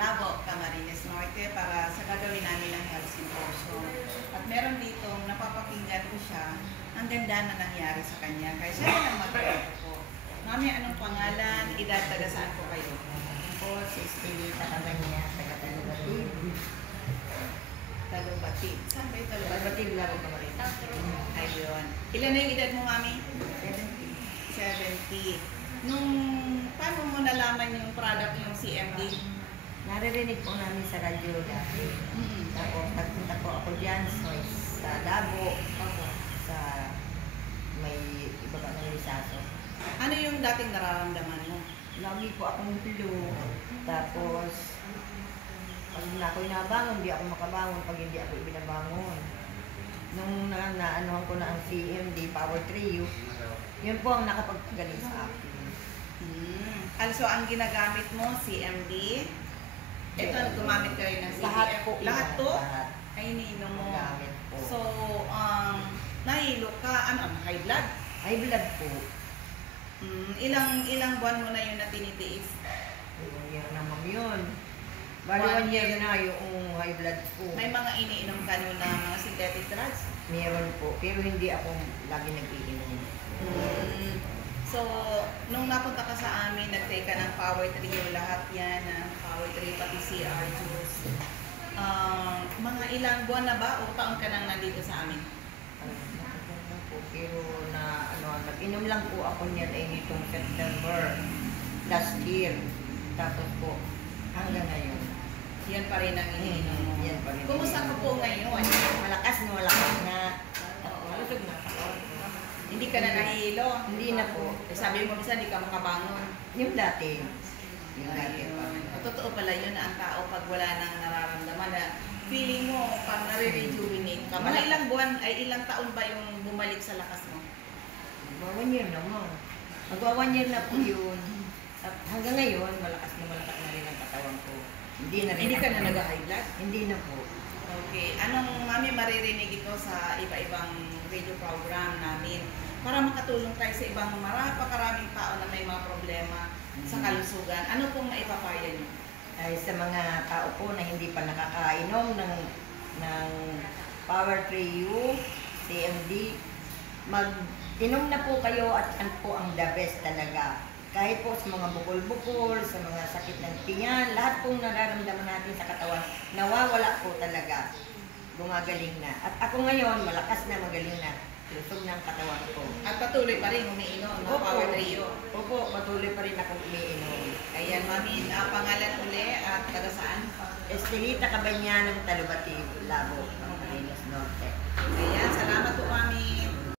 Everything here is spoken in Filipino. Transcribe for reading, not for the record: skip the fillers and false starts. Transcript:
Labo, Camarines Norte para sa gagawin namin ng health symposium. At meron dito, napapakinggan ko siya, ang ganda na nangyari sa kanya. Kaya siya na lang mag-kwento ko. Mami, anong pangalan? Edad, taga saan po kayo? Po, si Estelita Cabanya, taga Talubatib. Talubatib. Saan ba yung Talubatib? Talubatib lang ako rin. Ayun. Ilan na yung edad mo, Mami? 70. 70. Paano mo nalaman yung product yung CMD? Naririnig po namin sa radyo dati. Tapos nagpunta po ako dyan sa Labo, sa may iba ka ng lisaso. Ano yung dating nararamdaman mo? Lagi po akong flu. Tapos, pag na ako'y nabangon, hindi ako makabangon pag hindi ako ibinabangon. Nung naanohan ko na ang CMD, Power Trio, yun po ang nakapagpagaling sa akin. Also, ang ginagamit mo, CMD, ito, gumamit kayo ng CMD. Lahat po. Lahat to? Lahat. Ay, iniinom mo. Gamit po. So, nahilo ka, high blood? High blood po. Ilang buwan mo na yun na tinitiis? Yan naman yun. Bali 1 year na yung high blood po. May mga iniinom ka nyo na mga synthetic drugs? Meron po. Pero hindi ako lagi nag-iinom. So, nung napunta ka sa amin, nag-take ka ng Power Trio, lahat yan, Power Trio, pati CR juice. Mga ilang buwan na ba o taon ka nang nandito sa amin? Pero nag-inom lang po ako niyan ay nitong September last year. Tapos po, hanggang ngayon. Yan pa rin ang iniinom mo. Yan pa rin. Kumusta ka po ngayon? Malakas na. Malusog na. Hindi ka na nahihilo? Hindi na po. Sabi mo minsan, hindi ka makabangon. Yung dati. Yung dati pa. Totoo pala yun na ang tao pag wala nang nararamdaman na feeling mo parang nare-rejuvenate ka. Mga ilang buwan, ay ilang taon ba yung bumalik sa lakas mo? Magwa 1 year naman. Magwa 1 year na po yun. At hanggang ngayon, malakas na rin ang katawan ko. Hindi ka na nag-high blood? Hindi na po. Okay. Anong mami maririnig ito sa iba-ibang radio program namin para makatulong tayo sa ibang marapakaraming tao na may mga problema sa kalusugan? Ano pong maipapaya niyo? Ay sa mga tao po na hindi pa nakakainom ng Power Trio, CMD, mag-inom na po kayo at yan po ang the best talaga. Kahit po sa mga bukol-bukol, sa mga sakit ng tiyan, lahat pong nararamdaman natin sa katawan, nawawala po talaga. Gumagaling na. At ako ngayon, malakas na, magaling na. Lusog ng katawan ko. At patuloy pa rin umiinom ng Power Trio? Opo, patuloy pa rin ako umiinom. Ayan, mami, pangalan uli at taga saan? Estelita Cabanya ng Talubatib, Labo, Camarines Norte.